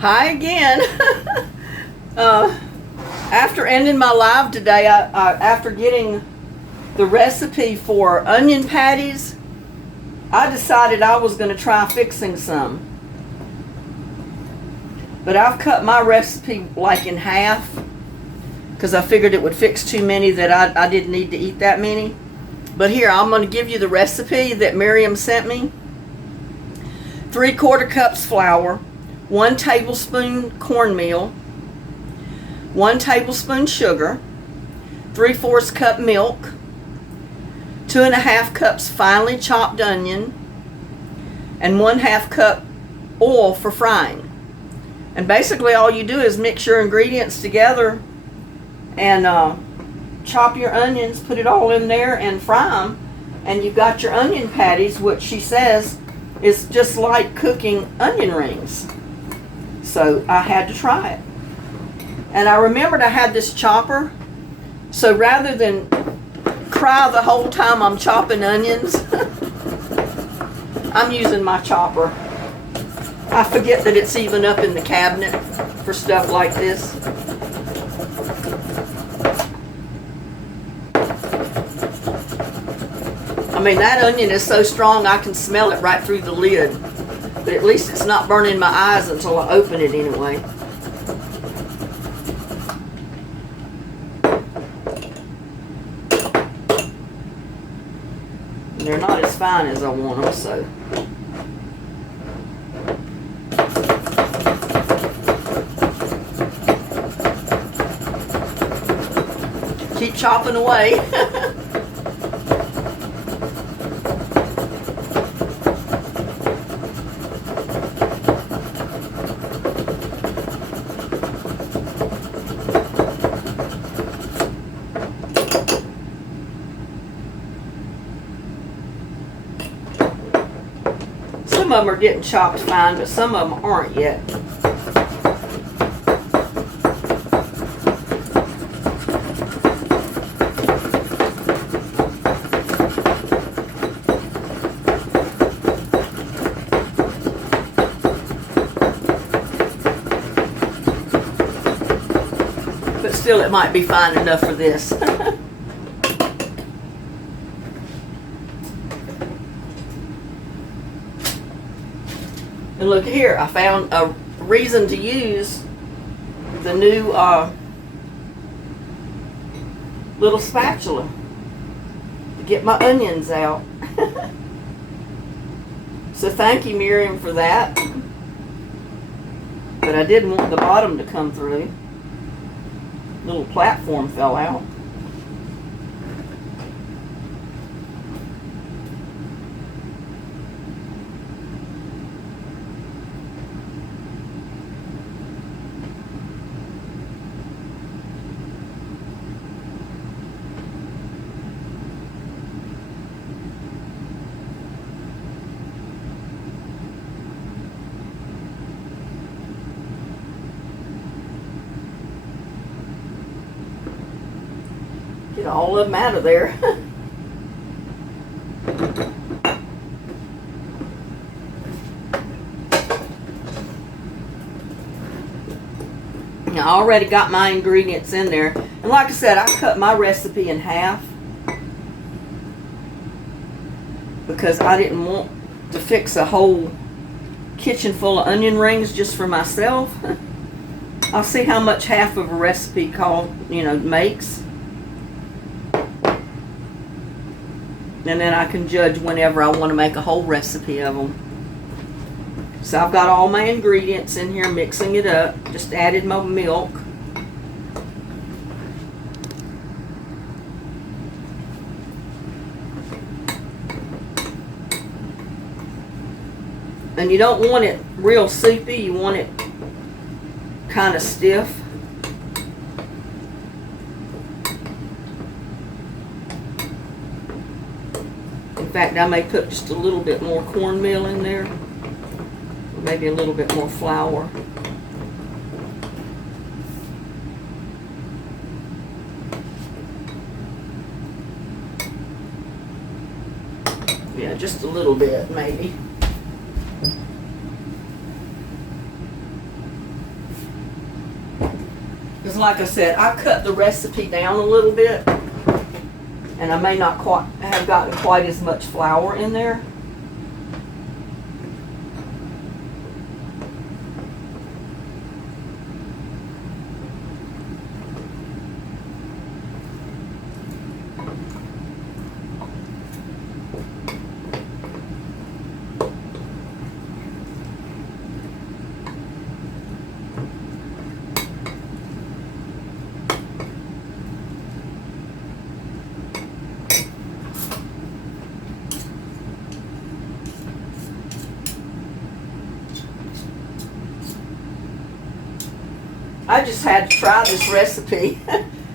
Hi again. After ending my live today, after getting the recipe for onion patties, I decided I was going to try fixing some. But I've cut my recipe like in half because I figured it would fix too many that I didn't need to eat that many. But here, I'm going to give you the recipe that Miriam sent me. 3/4 cups flour, 1 tablespoon cornmeal, 1 tablespoon sugar, 3/4 cup milk, 2½ cups finely chopped onion, and 1/2 cup oil for frying. And basically all you do is mix your ingredients together and chop your onions, put it all in there and fry them, and you've got your onion patties, which she says is just like cooking onion rings. So I had to try it. And I remembered I had this chopper, so rather than cry the whole time I'm chopping onions, I'm using my chopper. I forget that it's even up in the cabinet for stuff like this. I mean, that onion is so strong I can smell it right through the lid. But at least it's not burning my eyes until I open it anyway. And they're not as fine as I want them, so. Keep chopping away. Some of them are getting chopped fine, but some of them aren't yet. But still, it might be fine enough for this. And look here, I found a reason to use the new little spatula to get my onions out. So thank you, Miriam, for that. But I didn't want the bottom to come through. Little platform fell out. Get all of them out of there. I already got my ingredients in there. And like I said, I cut my recipe in half because I didn't want to fix a whole kitchen full of onion rings just for myself. I'll see how much half of a recipe makes. And then I can judge whenever I want to make a whole recipe of them. So I've got all my ingredients in here, mixing it up. Just added my milk. And you don't want it real soupy, you want it kind of stiff. In fact, I may put just a little bit more cornmeal in there, or maybe a little bit more flour. Yeah, just a little bit, maybe. like I said, I cut the recipe down a little bit, and I may not quite have gotten quite as much flour in there. I just had to try this recipe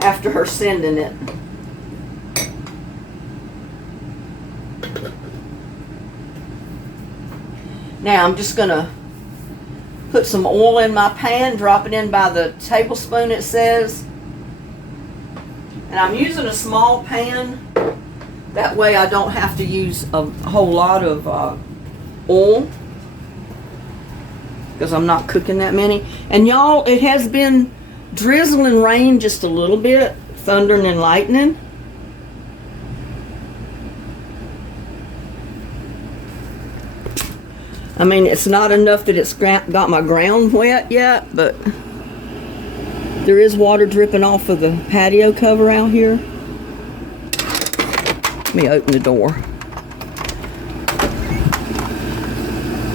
after her sending it. Now I'm just gonna put some oil in my pan, drop it in by the tablespoon it says. And I'm using a small pan, that way I don't have to use a whole lot of oil, because I'm not cooking that many. And y'all, it has been drizzling rain just a little bit, thundering and lightning. I mean, it's not enough that it's got my ground wet yet, but there is water dripping off of the patio cover out here. Let me open the door.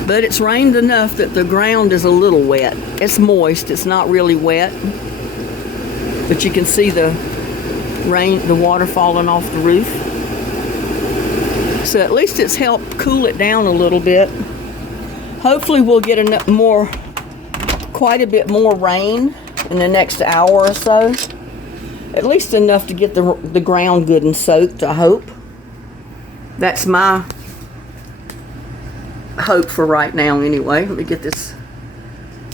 But it's rained enough that the ground is a little wet. It's moist, it's not really wet. But you can see the rain, the water falling off the roof. So at least it's helped cool it down a little bit. Hopefully we'll get quite a bit more rain in the next hour or so. At least enough to get the ground good and soaked, I hope. That's my hope for right now anyway. Let me get this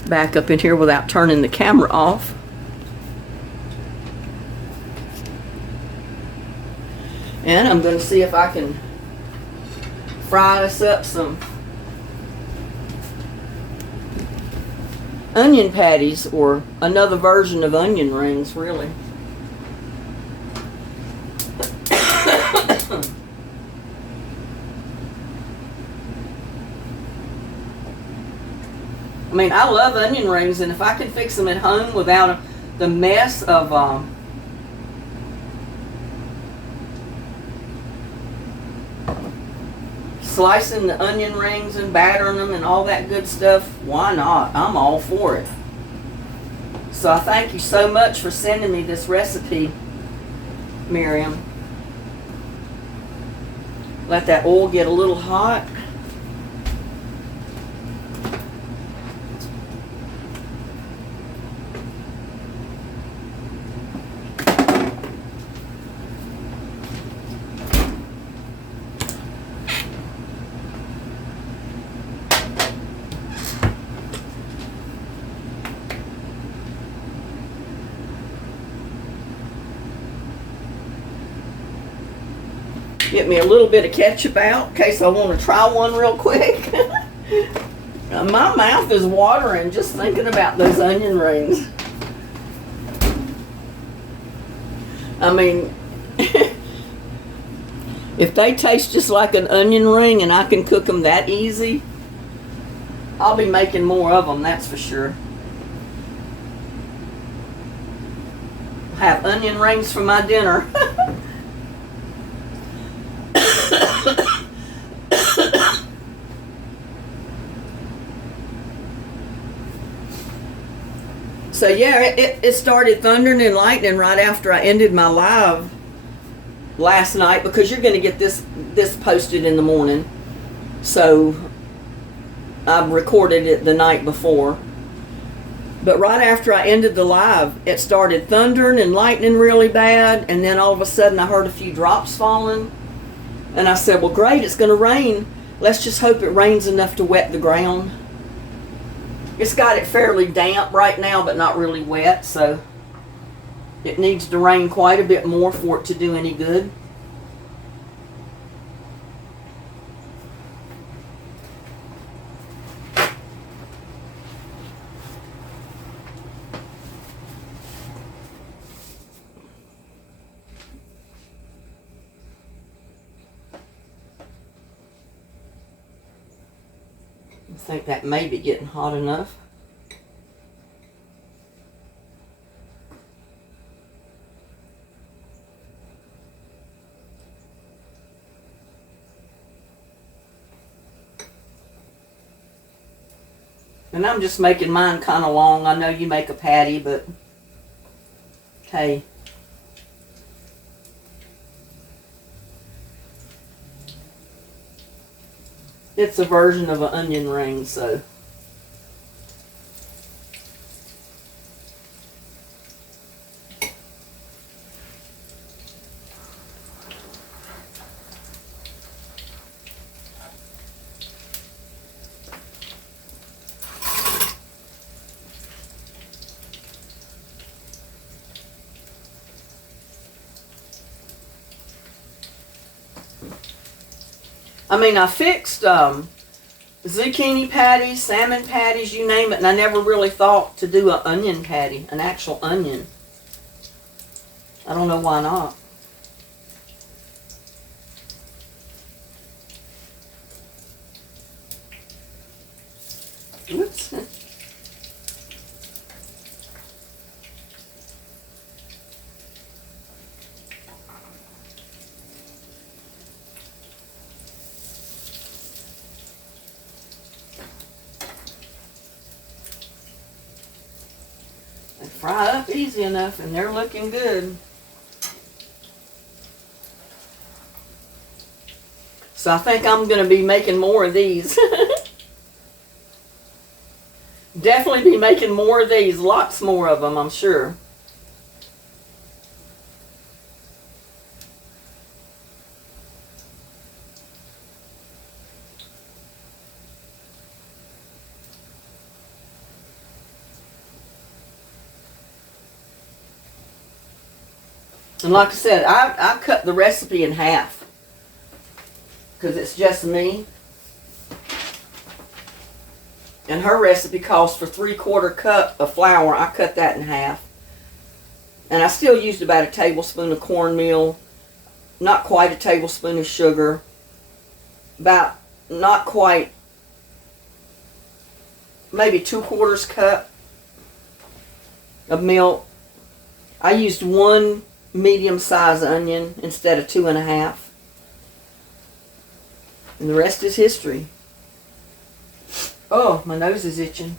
back up in here without turning the camera off. And I'm going to see if I can fry us up some onion patties, or another version of onion rings, really. I mean, I love onion rings, and if I can fix them at home without the mess of slicing the onion rings and battering them and all that good stuff, why not? I'm all for it. So I thank you so much for sending me this recipe, Miriam. Let that oil get a little hot. Get me a little bit of ketchup out in case I want to try one real quick. My mouth is watering just thinking about those onion rings. I mean, if they taste just like an onion ring and I can cook them that easy, I'll be making more of them, that's for sure. Have onion rings for my dinner. So yeah, it started thundering and lightning right after I ended my live last night, because you're going to get this posted in the morning. So I recorded it the night before. But right after I ended the live, it started thundering and lightning really bad, and then all of a sudden I heard a few drops falling. And I said, well, great, it's going to rain. Let's just hope it rains enough to wet the ground. It's got it fairly damp right now, but not really wet, so it needs to rain quite a bit more for it to do any good. think that may be getting hot enough. And I'm just making mine kind of long. I know you make a patty, but hey. It's a version of an onion ring, so. I mean, I fixed zucchini patties, salmon patties, you name it, and I never really thought to do an onion patty, an actual onion. I don't know why not. Oops. They fry up easy enough and they're looking good. So I think I'm going to be making more of these. Definitely be making more of these. Lots more of them, I'm sure. And like I said, I cut the recipe in half because it's just me. And her recipe calls for 3/4 cup of flour. I cut that in half. And I still used about a tablespoon of cornmeal, not quite a tablespoon of sugar, about not quite, maybe 2/4 cup of milk. I used 1 medium-sized onion instead of 2 1/2. And the rest is history. Oh, my nose is itching.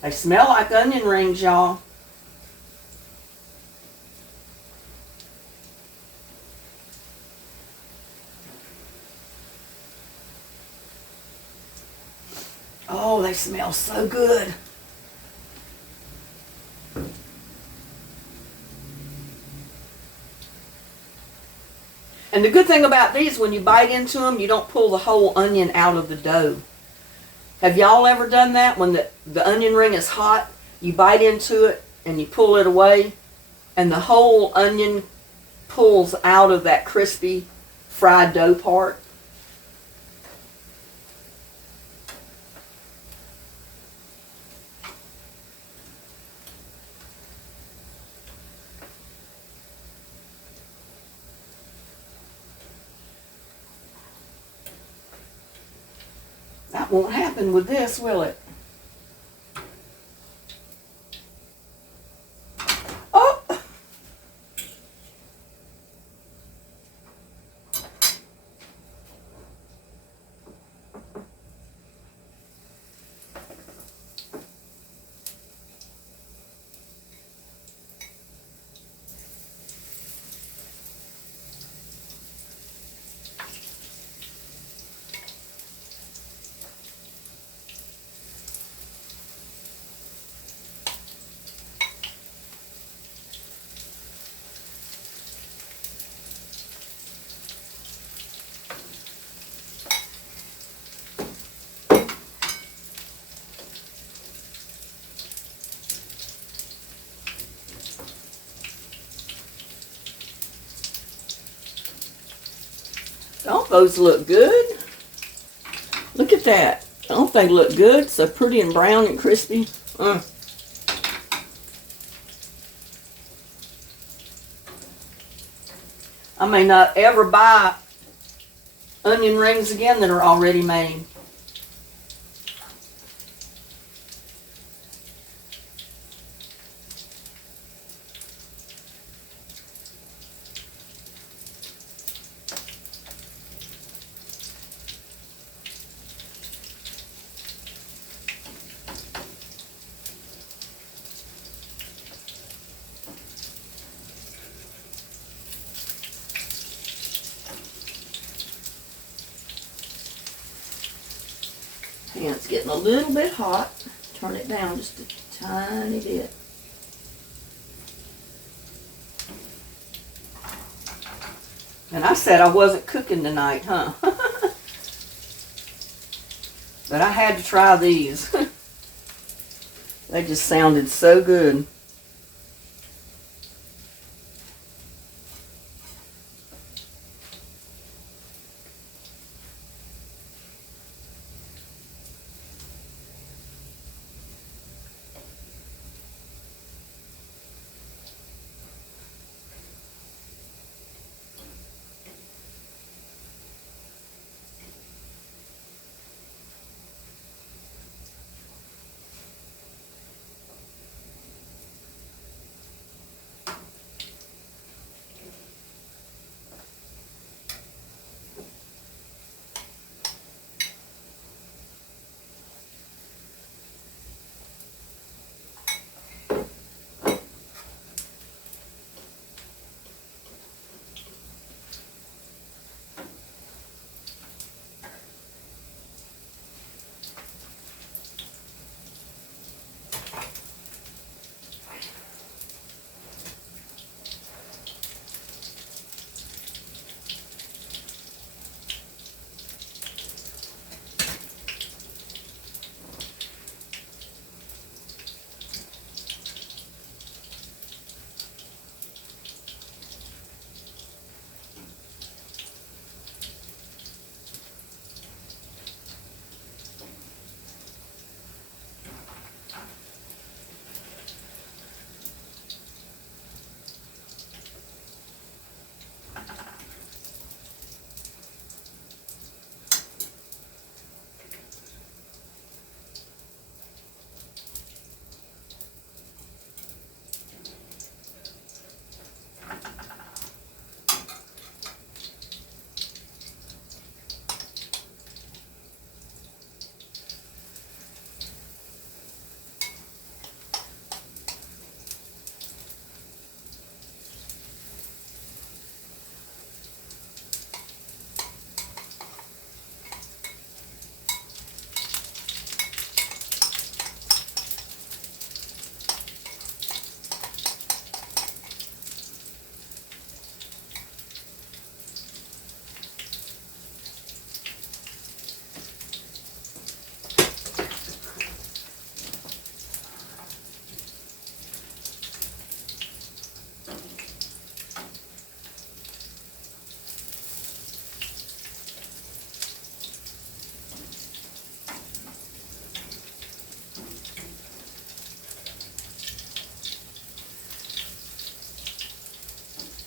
They smell like onion rings, y'all. Oh, they smell so good. And the good thing about these, when you bite into them, you don't pull the whole onion out of the dough. Have y'all ever done that? When the onion ring is hot, you bite into it and you pull it away, and the whole onion pulls out of that crispy fried dough part. That won't happen with this, will it? Oh! Don't those look good? Look at that. Don't they look good? So pretty and brown and crispy. I may not ever buy onion rings again that are already made. Pan's getting a little bit hot. Turn it down just a tiny bit. And I said I wasn't cooking tonight, huh? But I had to try these. They just sounded so good.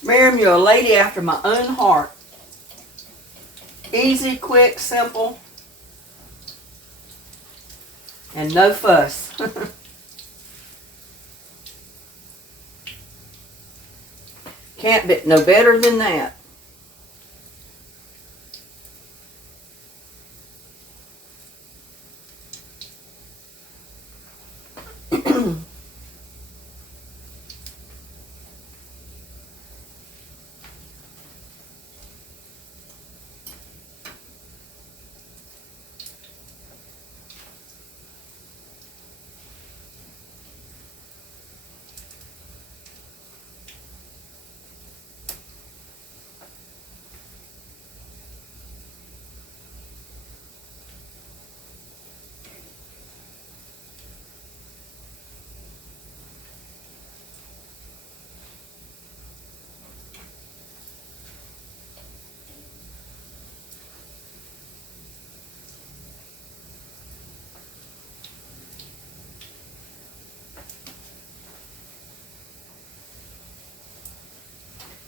Miriam, you're a lady after my own heart. Easy, quick, simple, and no fuss. Can't be no better than that.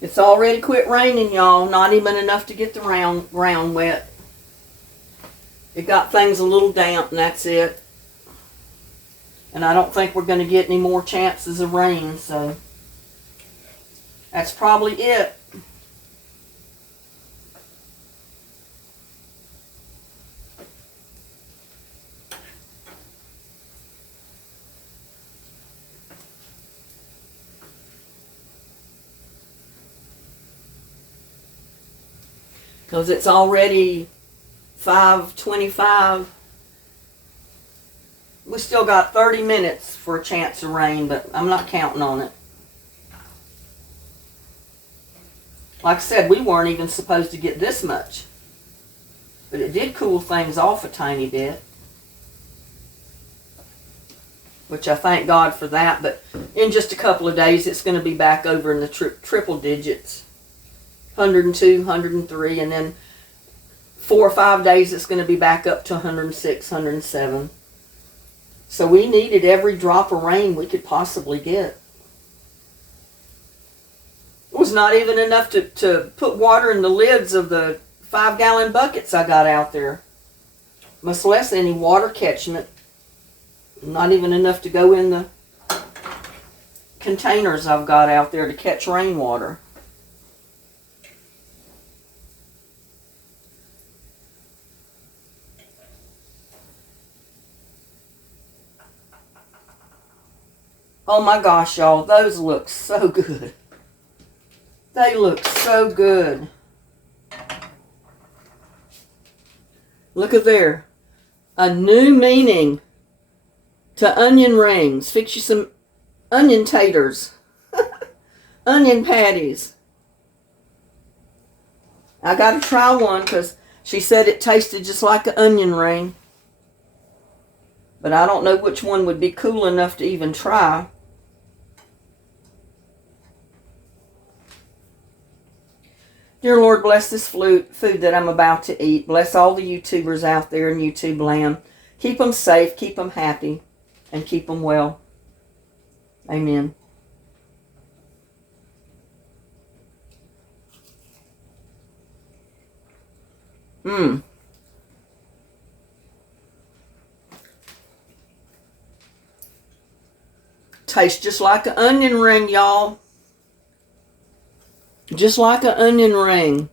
It's already quit raining, y'all. Not even enough to get the ground wet. It got things a little damp, and that's it. And I don't think we're going to get any more chances of rain, so that's probably it. Because it's already 5:25. We still got 30 minutes for a chance of rain, but I'm not counting on it. Like I said, we weren't even supposed to get this much. But it did cool things off a tiny bit. Which I thank God for that. But in just a couple of days, it's going to be back over in the triple digits. 102, 103, and then 4 or 5 days it's going to be back up to 106, 107. So we needed every drop of rain we could possibly get. It was not even enough to put water in the lids of the 5-gallon buckets I got out there. Much less any water catchment. Not even enough to go in the containers I've got out there to catch rainwater. Oh my gosh, y'all, those look so good. They look so good. Look at there. A new meaning to onion rings. Fix you some onion taters. Onion patties. I got to try one because she said it tasted just like an onion ring. But I don't know which one would be cool enough to even try. Dear Lord, bless this food that I'm about to eat. Bless all the YouTubers out there in YouTube land. Keep them safe, keep them happy, and keep them well. Amen. Tastes just like an onion ring, y'all. Just like an onion ring.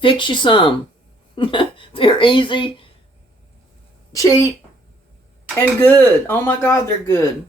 Fix you some. They're easy, cheap, and good. Oh my God, they're good.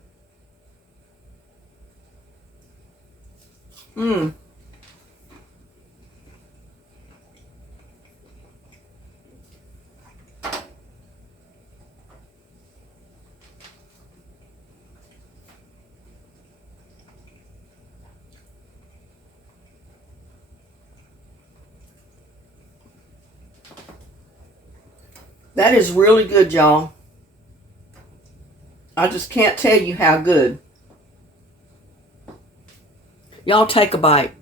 That is really good, y'all. I just can't tell you how good. Y'all take a bite.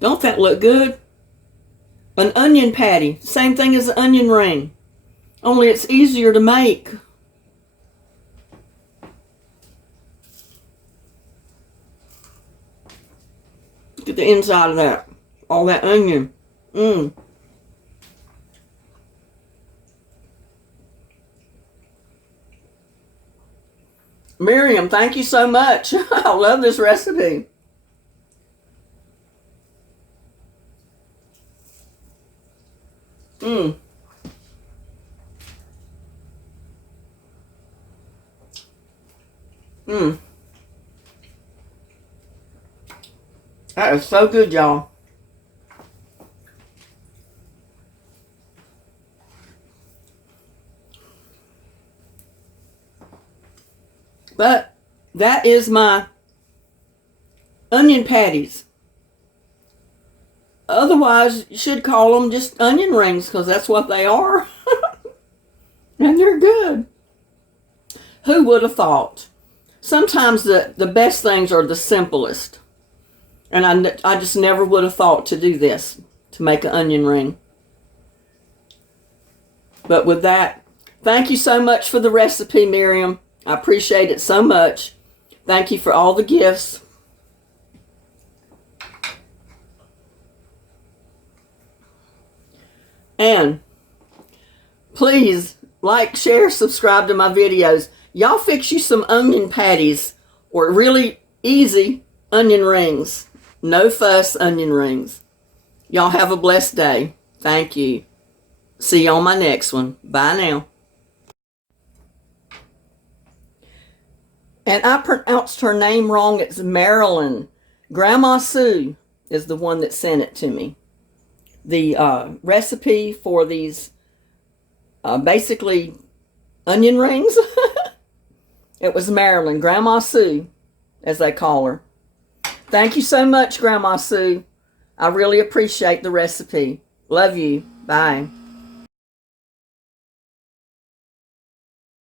Don't that look good? An onion patty. Same thing as an onion ring. Only it's easier to make. Look at the inside of that. All that onion. Miriam, thank you so much. I love this recipe. That is so good, y'all. But that is my onion patties. Otherwise, you should call them just onion rings because that's what they are. And they're good. Who would have thought? Sometimes the best things are the simplest. And I just never would have thought to do this, to make an onion ring. But with that, thank you so much for the recipe, Miriam. I appreciate it so much. Thank you for all the gifts. And please like, share, subscribe to my videos. Y'all fix you some onion patties or really easy onion rings. No fuss onion rings. Y'all have a blessed day. Thank you. See you on my next one. Bye now. And I pronounced her name wrong. It's Marilyn. Grandma Sue is the one that sent it to me. The recipe for these basically onion rings. It was Marilyn. Grandma Sue, as they call her. Thank you so much, Grandma Sue. I really appreciate the recipe. Love you. Bye.